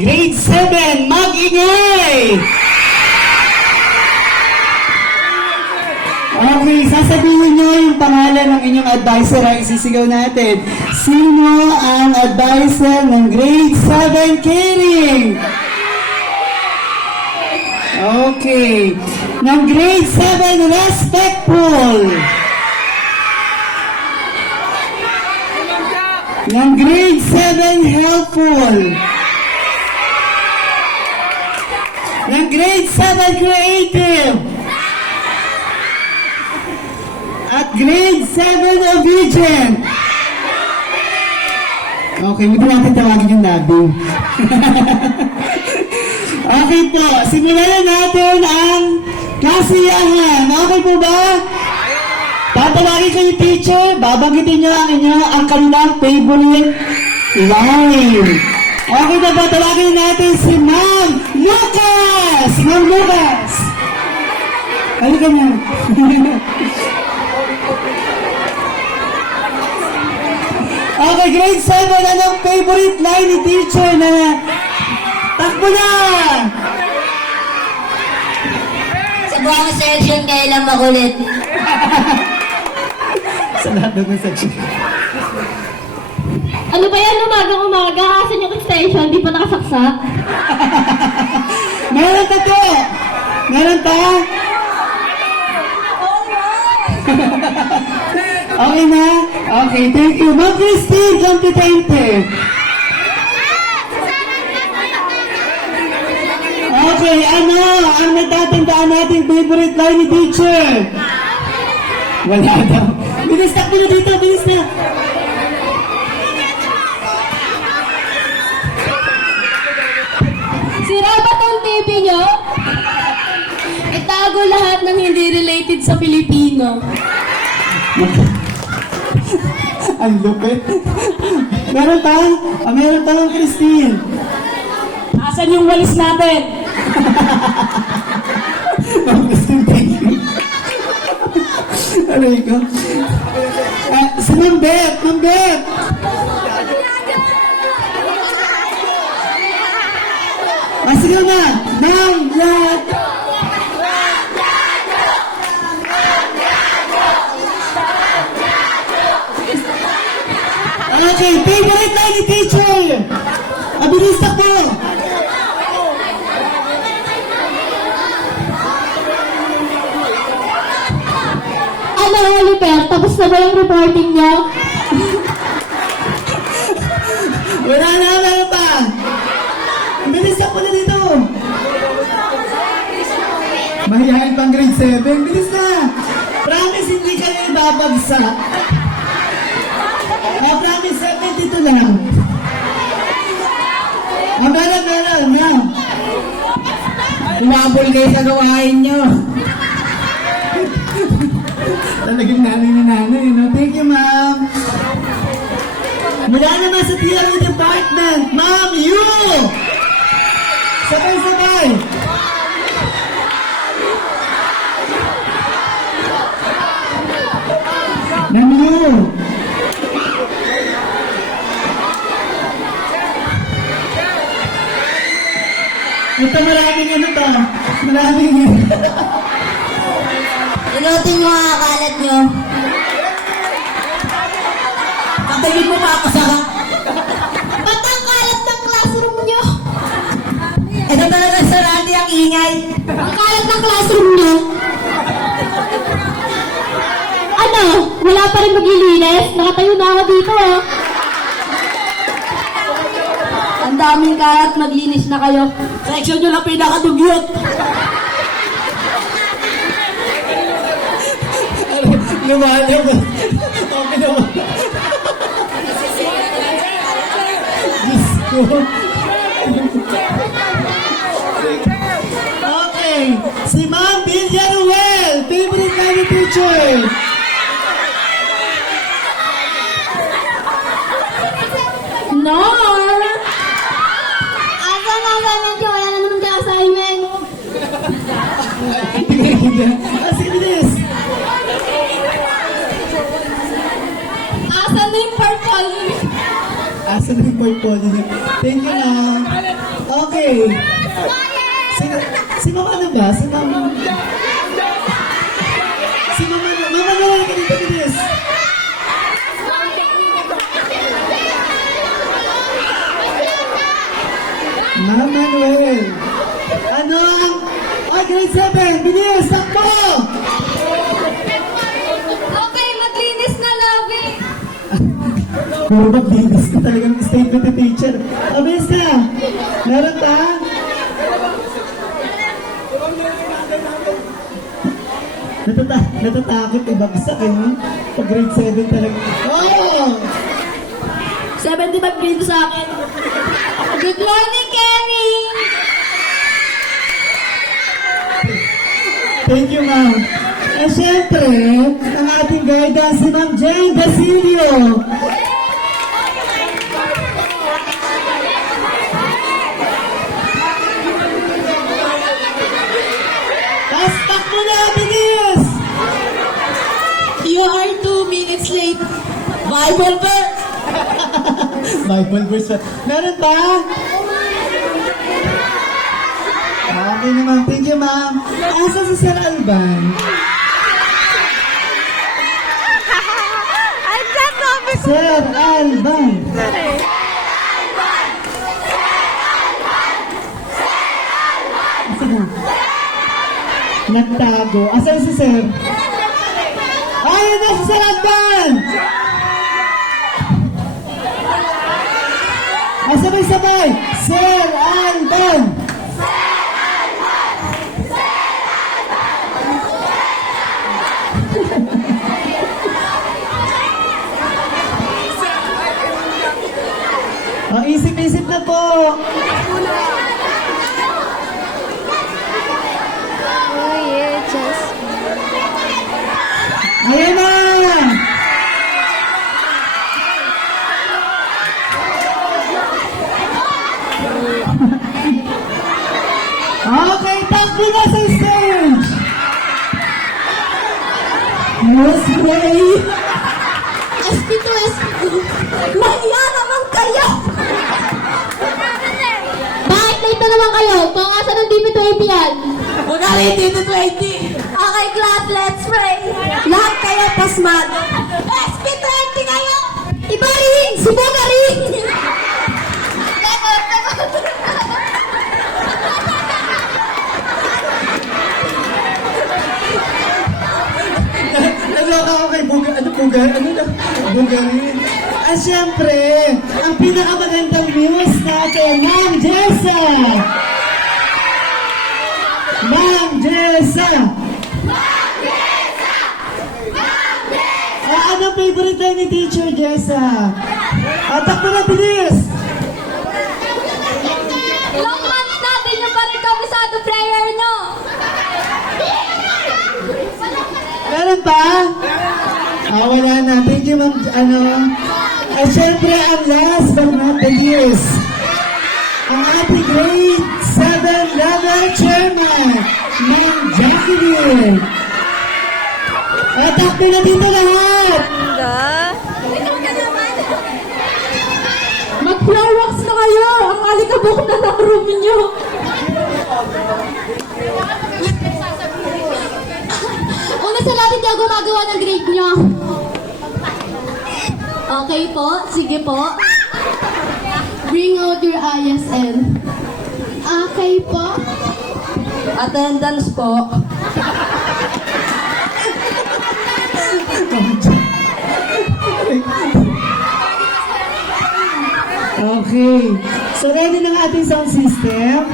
Grade 7, mag-ingay! Okay, sasabihin nyo yung pangalan ng inyong advisor ang isisigaw natin. Sino ang advisor ng Grade 7 Caring? Okay. Ng Grade 7 Respectful. Ng Grade 7 Helpful. Ng Grade 7 Creative. At Grade 7 Obedient. Okay, hindi natin tawagin yung labing. Okay po, simulan na natin ang kasiyahan. Okay po ba? Tatawagin ko yung teacher, babanggitin niyo ang kanilang favorite line. Okay na ba? Tawagin natin si Ma'am Lucas! Ma'am Lucas! Halika mo. Okay, grade 7, anong favorite line ni teacher na takbo na? Sa buong section, kailan makulit? Sa lahat ng section. Ano ba yan, umagang-umaga? Asan yung extension? Di pa nakasaksak? Meron pa po! Meron pa? Okay na? Okay, thank you. Ma'am Christine, kompetente. Okay, ano ang natatandaan nating favorite line ni teacher? Wala daw. Bilis, takbo na dito, bilis na. Sira ba tong TV nyo? Itago lahat ng hindi related sa Pilipino. Ang lupit. Meron pa? Meron pa lang, Christine. Asan yung walis natin? Ma'am Christine, thank you. Aray ko. Si Ma'am Beth, Ma'am Beth. Sige na. Ma'am Beth. Okay, favorite line ni teacher. Abilis na po. Ano, Oliver? Tapos na ba yung reporting nyo? Wala na, meron pa. Bilis ka po na dito. Mahihayin pang grade 7. Bilis na. Promise, hindi ka na babagsak. Promise, 72 lang. Meron. Umabol kayo sa gawain nyo. Talagang nanay na nanay, no? Thank you, ma'am. Mula naman sa theory department, Ma'am Yu! Sabay-sabay! Ma'am Yu! Ito maraming ano to? Maraming Inutin mo ang kalat nyo. Kapagin mo pa ako sa... Ba't ang kalat ng classroom nyo? Ito talaga sa rati ang ingay. Ang kalat ng classroom nyo? Ano? Wala pa rin maglilinis? Nakatayo na ako dito, oh. Ang daming kalat, maglinis na kayo. Section nyo na pinakadugyot. lumalab. Okay naman. Diyos ko. Okay. Si Ma'am Villaruel. Favorite na ni teacher. Nor! Asan medyo wala na naman tayo assignment. Sige, bilis. Asan na yung portfolio? Asan na yung portfolio niya? Thank you, ma'am. Okay. Si Mama ano ba? Si Mama... Si Mama... Mama Noel ka dito, bilis. Mama Noel. Ano? Ah, grade 7. Bilis, takbo! Okay, maglinis na, Lovey. Puro maglinis ka talagang statement ni teacher. O, bilis na. Meron pa? Natatakot ibagsak eh, no? Pag grade 7 talaga. Oh! 75 grade sa akin. Good morning, Kenny. Thank you, ma'am. At syempre, ang ating guidance si Ma'am Jane Basilio. Pastak mo na, bilis! You are 2 minutes late. Bible verse. Bible verse. Meron ba? Okay naman. Thank you, ma'am. Asa si Sir Alban? Sir Alban. Asa na? Nagtago. Asan si Sir? Ayun na si Sir Alban! Sabay-sabay! Sir Alban! Isip-isip na po! Ayun na! Okay, takbo na sa stage! Yes, Ray! SP2, SP2. Mahiya naman kayo. Bakit late na naman kayo? Kung asa ng DP20 yan? Magaling dito 20. Okay, class, let's pray. Lahat kayo pasmad. SP20 kayo. Iba rin! Subuga rin! Naloka ako kay Buga. Ano Buga? Ano na? Bugarin. At syempre, ang pinakamagandang news natin, Ma'am Jessa! Ma'am Jessa! Ano favorite line ni Teacher Jessa? Takbo na, bilis! Long months natin yung pa rin kabisado prayer, no? Meron pa? Wala na. Thank you, ma'am. At syempre, ang last but not the least, ang ating grade 7 level chairman, Ma'am Jacqueline. Takbo na dito lahat! Mag-floor wax na kayo. Ang alikabok na ng room niyo. Una sa lahat, hindi ako gumagawa ng grade nyo. Okay po, sige po. Bring out your ISN. Okay po. Attendance po. Okay. So, ready ng ating sound system?